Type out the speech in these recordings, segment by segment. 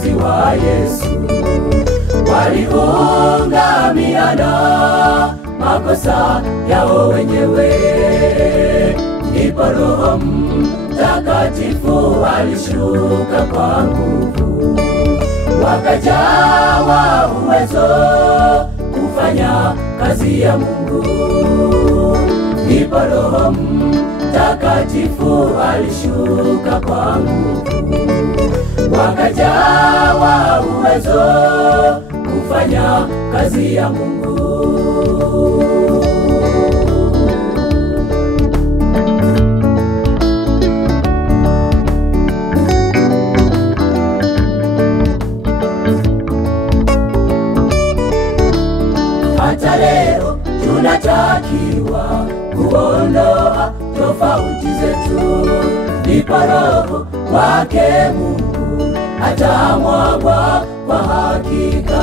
wanafunzi wa Yesu waliungamiana makosa yao wenyewe. Ndipo Roho Mtakatifu alishuka kwa nguvu, wakajawa uwezo kufanya kazi ya Mungu. Ndipo Roho Mtakatifu alishuka kwa nguvu, wakajawa uwezo kufanya kazi ya Mungu. Hata leo tunatakiwa kuondoa tofauti zetu, ndipo Roho wake Mungu atamwagwa kwa hakika.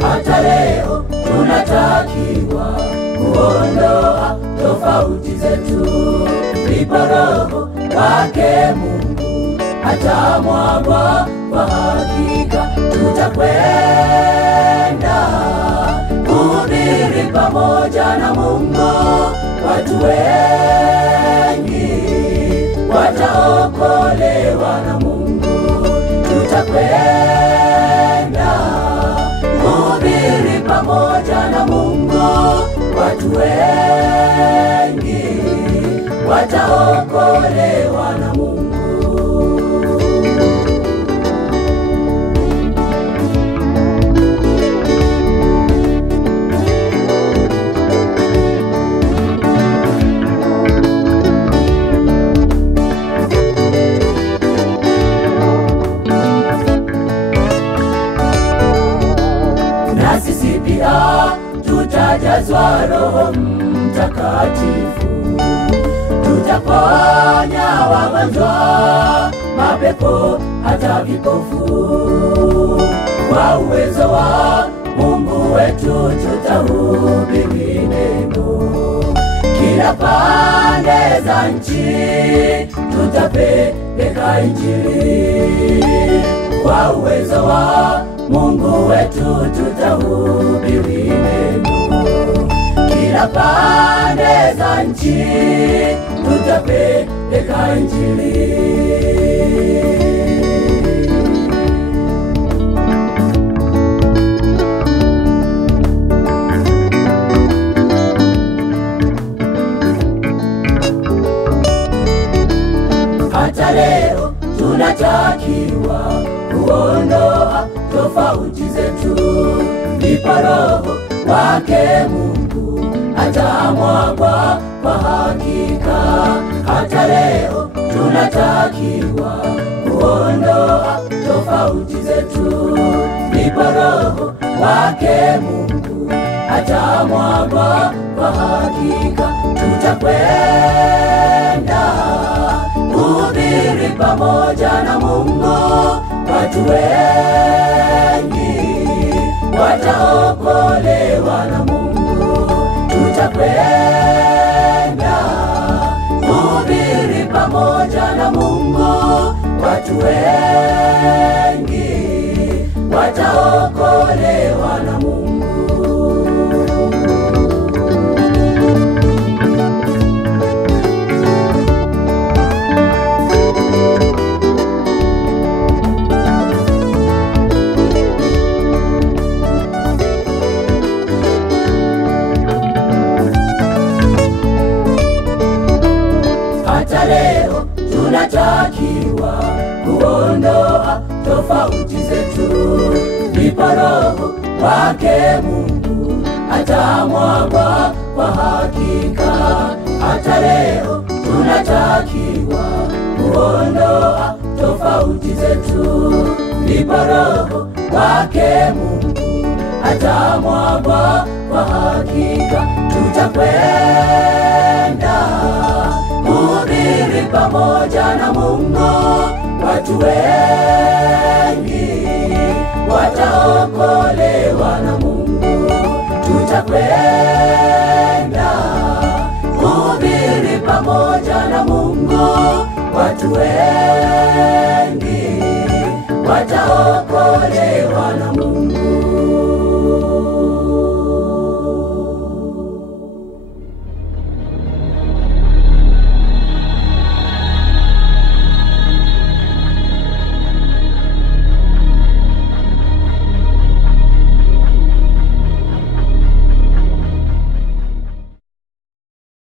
Hata leo tunatakiwa kuondoa tofauti zetu, ndipo Roho wake Mungu atamwagwa kwa hakika. Tutakwenda kuhubiri pamoja na Mungu, watu wengi wataokolewa na Mungu. Tutakwenda kuhubiri pamoja na Mungu, watu wengi wataokolewa na Mungu. Na sisi pia tutajazwa Roho Mtakatifu, tutaponya wagonjwa, mapepo hata vipofu. Kwa uwezo wa Mungu wetu tutahubiri neno kila pande za nchi, tutapeleka Injili. Kwa uwezo wa Mungu wetu tutahubiri neno kila pande za nchi, tutapeleka Injili. Hata leo tunatakiwa kuondoa tofauti zetu, ndipo Roho wake Mungu atamwagwa kwa hakika. Hata leo tunatakiwa kuondoa tofauti zetu, ndipo Roho wake Mungu atamwagwa kwa hakika. Tutakwenda kuhubiri pamoja na Mungu, watu wengi wataokolewa na Mungu. Tutakwenda kuhubiri pamoja na Mungu, watu wengi wataokolewa na Mungu. Hata leo tunatakiwa kuondoa tofauti zetu, ndipo Roho wake Mungu atamwagwa kwa hakika. Hata leo tunatakiwa kuondoa tofauti zetu, ndipo Roho wake Mungu atamwagwa kwa hakika. Tutakwenda kuhubiri pamoja na Mungu, watu wengi wataokolewa na Mungu. Tutakwenda kuhubiri pamoja na Mungu, watu wengi wataokolewa wameokolewa na Mungu.